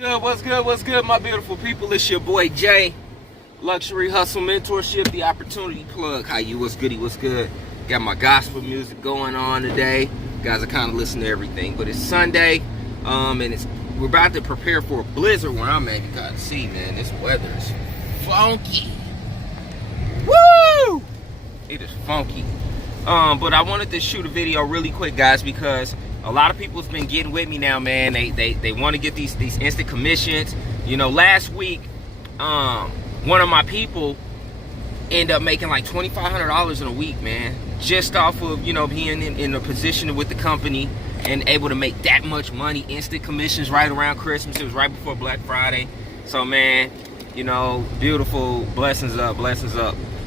What's good, my beautiful people? It's your boy Jay, Luxury Hustle Mentorship, the Opportunity Plug. How you? What's goody? What's good? Got my gospel music going on today. You guys are kind of listening to everything, but it's Sunday, and we're about to prepare for a blizzard where I'm at. You gotta see, man, this weather is funky. Woo! It is funky. But I wanted to shoot a video really quick, guys, because a lot of people's been getting with me now, man. They want to get these instant commissions. You know, last week, one of my people ended up making like $2,500 in a week, man, just off of, you know, being in a position with the company and able to make that much money, instant commissions right around Christmas. It was right before Black Friday. So, man, you know, beautiful, blessings up.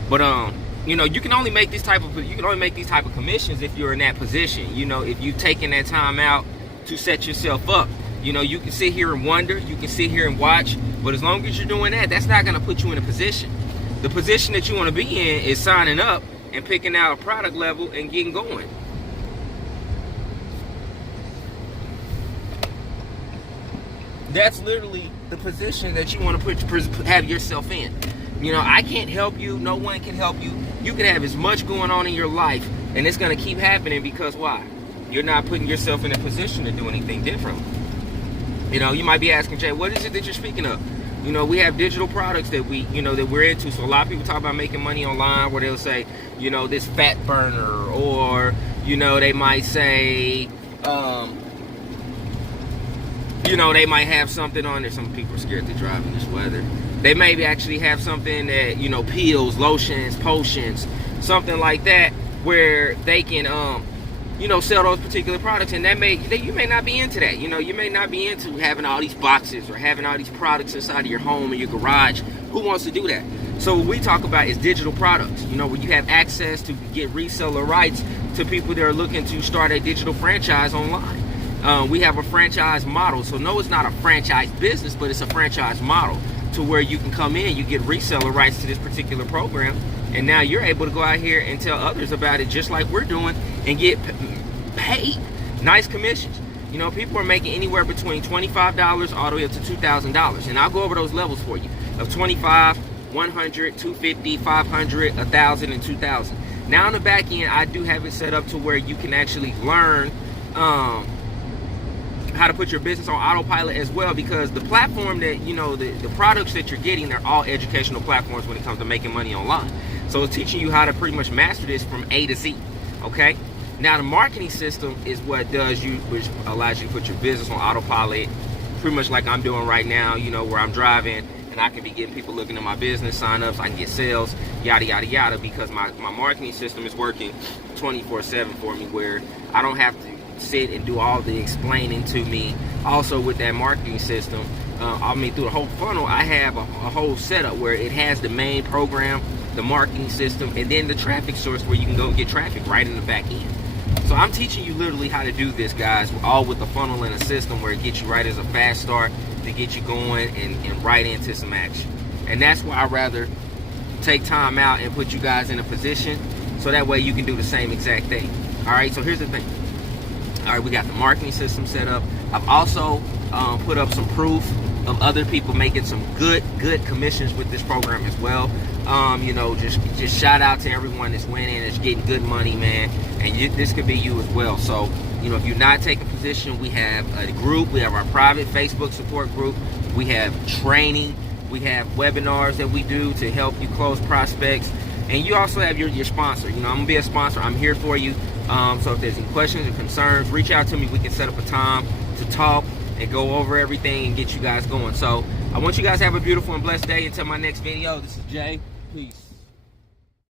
But you know, you can only make these type of commissions if you're in that position. You know, if you've taken that time out to set yourself up. You know, you can sit here and wonder, you can sit here and watch, but as long as you're doing that, that's not going to put you in a position. The position that you want to be in is signing up and picking out a product level and getting going. That's literally the position that you want to have yourself in. You know, I can't help you. No one can help you. You can have as much going on in your life, and it's going to keep happening because why? You're not putting yourself in a position to do anything different. You know, you might be asking, Jay, what is it that you're speaking of? You know, we have digital products that we're into. So a lot of people talk about making money online where they'll say, you know, this fat burner, or, you know, they might say, you know, they might have something on there. Some people are scared to drive in this weather. They maybe actually have something that, you know, pills, lotions, potions, something like that, where they can, you know, sell those particular products. And you may not be into that. You know, you may not be into having all these boxes or having all these products inside of your home or your garage. Who wants to do that? So what we talk about is digital products, you know, where you have access to get reseller rights to people that are looking to start a digital franchise online. We have a franchise model. So no, it's not a franchise business, but it's a franchise model, to where you can come in, you get reseller rights to this particular program, and now you're able to go out here and tell others about it just like we're doing and get paid nice commissions. You know, people are making anywhere between $25 all the way up to $2,000, and I'll go over those levels for you of $25, $100, $250, $500, $1,000, and $2,000. Now on the back end, I do have it set up to where you can actually learn how to put your business on autopilot as well, because the platform that, you know, the products that you're getting, they're all educational platforms when it comes to making money online. So it's teaching you how to pretty much master this from A to Z. Okay, now the marketing system is what which allows you to put your business on autopilot, pretty much like I'm doing right now, you know, where I'm driving and I can be getting people looking at my business, sign ups, I can get sales, yada yada yada, because my marketing system is working 24/7 for me, where I don't have to sit and do all the explaining to me. Also with that marketing system, I mean, through the whole funnel, I have a whole setup where it has the main program, the marketing system, and then the traffic source where you can go get traffic right in the back end. So I'm teaching you literally how to do this, guys, all with the funnel and a system where it gets you right as a fast start to get you going and right into some action. And that's why I'd rather take time out and put you guys in a position so that way you can do the same exact thing. All right, so here's the thing. All right, we got the marketing system set up. I've also put up some proof of other people making some good commissions with this program as well. You know, just shout out to everyone that's winning, that's getting good money, man. And this could be you as well. So, you know, if you're not taking position, we have a group. We have our private Facebook support group. We have training. We have webinars that we do to help you close prospects. And you also have your sponsor. You know, I'm gonna be a sponsor. I'm here for you. So if there's any questions or concerns, reach out to me. We can set up a time to talk and go over everything and get you guys going. So I want you guys to have a beautiful and blessed day. Until my next video, this is Jay. Peace.